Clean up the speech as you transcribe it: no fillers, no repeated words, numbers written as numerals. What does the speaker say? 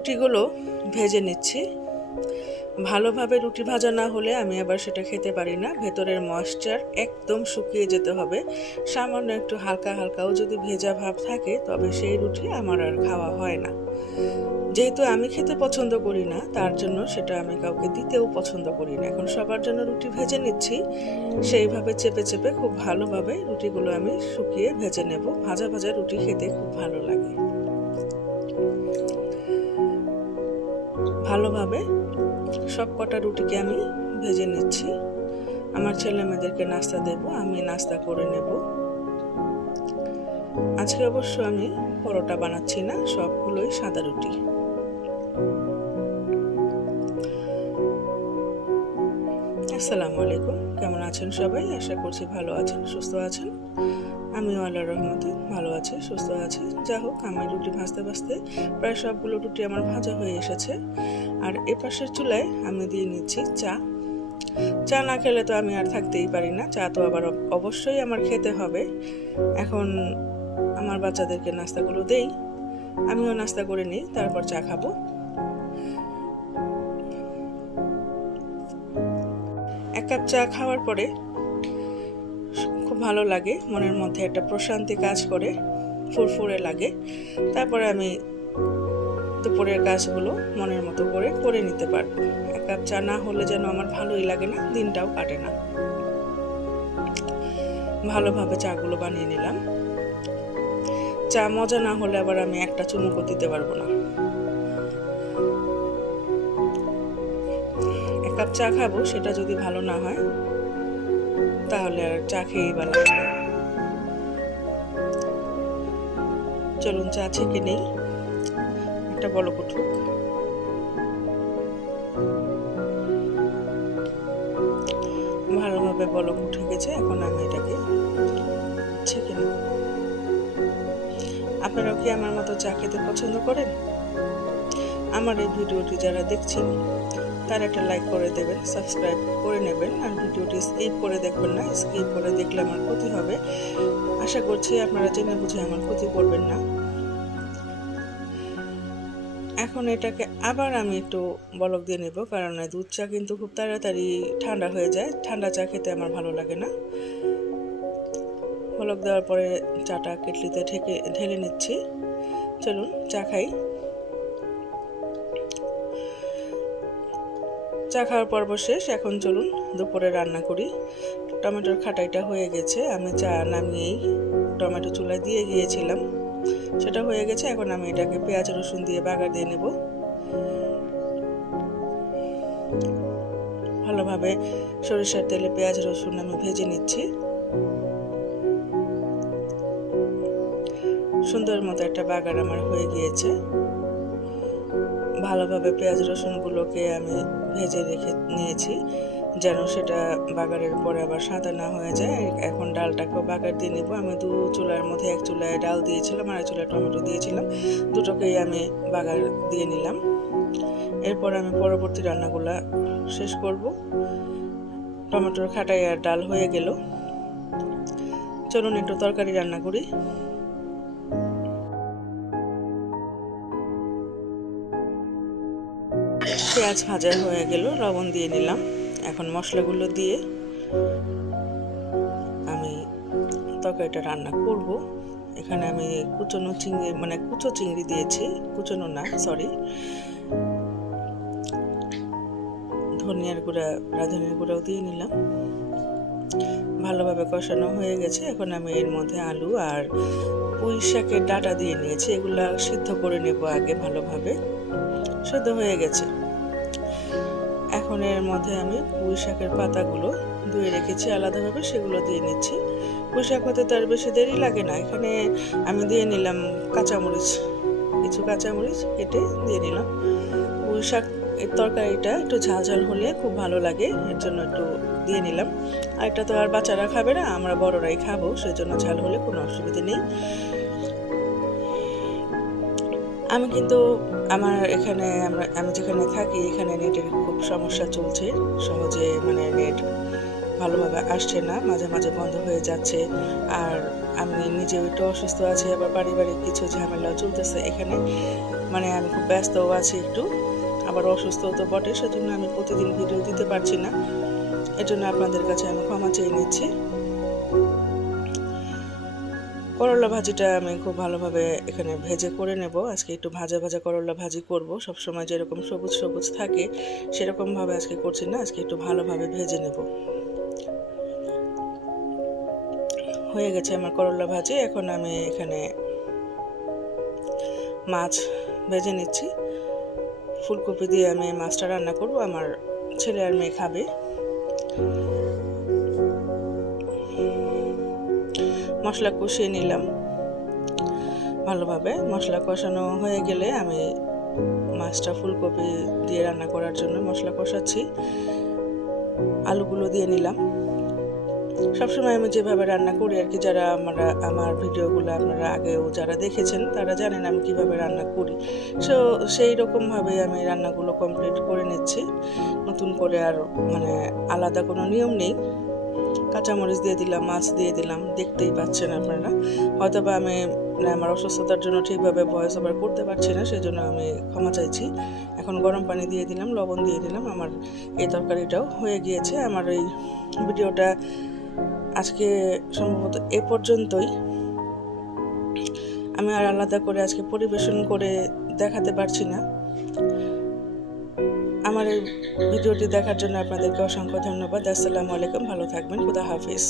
রুটিগুলো ভেজে নিচ্ছি। ভালোভাবে রুটি ভাজা না হলে আমি আবার সেটা খেতে পারি না। ভেতরের ময়েশ্চার একদম শুকিয়ে যেতে হবে। সামান্য একটু হালকা হালকাও যদি ভেজা ভাব থাকে তবে সেই রুটি আমার আর খাওয়া হয় না। যেহেতু আমি খেতে পছন্দ করি না, তার জন্য সেটা আমি কাউকে দিতেও পছন্দ করি না। এখন সবার জন্য রুটি ভেজে নিচ্ছি। সেইভাবে চেপে চেপে খুব ভালোভাবে রুটিগুলো আমি শুকিয়ে ভেজে নেব। ভাজা ভাজা রুটি খেতে খুব ভালো লাগে। ভালোভাবে সব কটা রুটিকে আমি ভেজে নিচ্ছি। আমার ছেলে মেয়েদেরকে নাস্তা দেব, আমি নাস্তা করে নেব। আজকে অবশ্য আমি পরোটা বানাচ্ছি না, সবগুলোই সাদা রুটি। আসসালামু আলাইকুম, কেমন আছেন সবাই? আশা করছি ভালো আছেন, সুস্থ আছেন। আমিও আল্লাহর রহমতে ভালো আছি, সুস্থ আছি। যা হোক, আমি রুটি ভাজতে ভাজতে প্রায় সবগুলো রুটি আমার ভাজা হয়ে এসেছে। আর এ পাশের চুলায় আমি দিয়ে নিচ্ছি চা। চা না খেলে তো আমি আর থাকতেই পারি না। চা তো আবার অবশ্যই আমার খেতে হবে। এখন আমার বাচ্চাদেরকে নাস্তাগুলো দেই, আমিও নাস্তা করে নিই, তারপর চা খাবো। এক কাপ চা খাওয়ার পরে খুব ভালো লাগে, মনের মধ্যে একটা প্রশান্তি কাজ করে, ফুরফুরে লাগে। তারপরে আমি দুপুরের কাজগুলো মনের মতো করে নিতে পারবো। এক কাপ চা না হলে যেন আমার ভালোই লাগে না, দিনটাও কাটে না। ভালোভাবে চাগুলো বানিয়ে নিলাম। চা মজা না হলে আবার আমি একটা চুমুকও দিতে পারবো না। এক কাপ চা খাবো, সেটা যদি ভালো না হয় তাহলে আর চা খেয়েই বা লাগবে। চলুন চা ছেঁকে নেই, একটা বলক উঠুক। ভালোভাবে বলক উঠে গেছে, এখন আমি এটাকে ছেঁকে নেব। আপনারাও কি আমার মতো চা খেতে পছন্দ করেন? আমার এই ভিডিওটি যারা দেখছেন তারা একটা লাইক করে দেবেন, সাবস্ক্রাইব করে নেবেন, আর ভিডিওটি স্কিপ করে দেখবেন না। স্কিপ করে দেখলে আমার ক্ষতি হবে। আশা করছি আপনারা জেনে বুঝে আমার ক্ষতি করবেন না। এখন এটাকে আবার আমি একটু বলক দিয়ে নেব, কারণ দুধ চা কিন্তু খুব তাড়াতাড়ি ঠান্ডা হয়ে যায়। ঠান্ডা চা খেতে আমার ভালো লাগে না। বলক দেওয়ার পরে চাটা কেটলিতে ঢেলে নিচ্ছি। চলুন চা খাই। চা খাওয়ার পর্ব শেষ, এখন চলুন দুপুরে রান্না করি। টমেটোর খাটাইটা হয়ে গেছে, আমি চা নামিয়েই টমেটো চুলায় দিয়ে গিয়েছিলাম, সেটা হয়ে গেছে। এখন আমি এটাকে পেঁয়াজ রসুন দিয়ে বাগার দিয়ে নেব। ভালোভাবে সরিষার তেলে পেঁয়াজ রসুন আমি ভেজে নিচ্ছি। সুন্দর মতো একটা বাগার আমার হয়ে গিয়েছে। ভালোভাবে পেঁয়াজ রসুনগুলোকে আমি ভেজে রেখে নিয়েছি, যেন সেটা বাগারের পরে আবার সাদা না হয়ে যায়। এখন ডালটাকেও বাগার দিয়ে নেব। আমি দু চুলার মধ্যে, এক চুলায় ডাল দিয়েছিলাম আর এক চুলায় টমেটো দিয়েছিলাম, দুটোকেই আমি বাগার দিয়ে নিলাম। এরপর আমি পরবর্তী রান্নাগুলো শেষ করব। টমেটোর খাটাই আর ডাল হয়ে গেল। চলুন একটু তরকারি রান্না করি। পেঁয়াজ ভাজা হয়ে গেল, লবণ দিয়ে নিলাম। এখন মশলাগুলো দিয়ে আমি তরকারিটা রান্না করব। এখানে আমি কুচনো চিংড়ি, মানে কুচো চিংড়ি দিয়েছি, কুচনো না সরি, ধনিয়ার গুঁড়া, রাঁধুনির গুঁড়াও দিয়ে নিলাম। ভালোভাবে কষানো হয়ে গেছে। এখন আমি এর মধ্যে আলু আর পুঁই শাকের ডাঁটা দিয়ে নিয়েছি, এগুলা সিদ্ধ করে নেব আগে। ভালোভাবে সিদ্ধ হয়ে গেছে। এখন এর মধ্যে আমি পুঁই শাকের পাতাগুলো ধুয়ে রেখেছি আলাদাভাবে, সেগুলো দিয়ে নিচ্ছি। পুঁই শাক হতে তার বেশি দেরি লাগে না। এখানে আমি দিয়ে নিলাম কাঁচামরিচ, কিছু কাঁচামরিচ কেটে দিয়ে নিলাম। পুঁই শাক এর তরকারিটা একটু ঝাল ঝাল হলে খুব ভালো লাগে, এর জন্য একটু দিয়ে নিলাম। আর এটা তো আর বাচ্চারা খাবে না, আমরা বড়রাই খাবো, সেজন্য ঝাল হলে কোনো অসুবিধা নেই। আমি কিন্তু আমার এখানে আমি যেখানে থাকি এখানে নেটের খুব সমস্যা চলছে। সহজে মানে নেট ভালোভাবে আসছে না, মাঝে মাঝে বন্ধ হয়ে যাচ্ছে। আর আমি নিজেও একটু অসুস্থ আছি, আবার পারিবারিক কিছু ঝামেলাও চলতেছে এখানে। মানে আমি খুব ব্যস্তও আছি একটু, আবার অসুস্থ তো বটে, সেজন্য আমি প্রতিদিন ভিডিও দিতে পারছি না। এজন্য আপনাদের কাছে আমি ক্ষমা চেয়ে নিচ্ছি। করলা ভাজিটা আমি খুব ভালোভাবে এখানে ভেজে করে নেব। আজকে একটু ভাজা ভাজা করলা ভাজি করব। সবসময় যেরকম সবুজ সবুজ থাকে সেরকমভাবে আজকে করছি না, আজকে একটু ভালোভাবে ভেজে নেব। হয়ে গেছে আমার করলা ভাজি। এখন আমি এখানে মাছ ভেজে নিচ্ছি। ফুলকপি দিয়ে আমি মাছটা রান্না করব, আমার ছেলে আর মেয়ে খাবে। মশলা কষিয়ে নিলাম ভালোভাবে। মশলা কষানো হয়ে গেলে আমি মাছটা ফুলকপি দিয়ে রান্না করার জন্য মশলা কষাচ্ছি। আলুগুলো দিয়ে নিলাম। সবসময় আমি যেভাবে রান্না করি আর কি, যারা আমার ভিডিওগুলো আপনারা আগেও যারা দেখেছেন তারা জানেন আমি কিভাবে রান্না করি। সেই রকমভাবে আমি রান্নাগুলো কমপ্লিট করে নিচ্ছি। নতুন করে আর মানে আলাদা কোনো নিয়ম নেই। কাঁচামরিচ দিয়ে দিলাম, মাছ দিয়ে দিলাম, দেখতেই পাচ্ছেন আপনারা। হয়তো বা আমি আমার অসুস্থতার জন্য ঠিকভাবে ভয়েস ওভার করতে পারছি না, সেই জন্য আমি ক্ষমা চাইছি। এখন গরম পানি দিয়ে দিলাম, লবণ দিয়ে দিলাম। আমার এই তরকারিটাও হয়ে গিয়েছে। আমার এই ভিডিওটা আজকে সম্ভবত এ পর্যন্তই। আমি আর আলাদা করে আজকে পরিবেশন করে দেখাতে পারছি না। আমার এই ভিডিওটি দেখার জন্য আপনাদেরকে অসংখ্য ধন্যবাদ। আসসালামু আলাইকুম, ভালো থাকবেন, খুদা হাফিজ।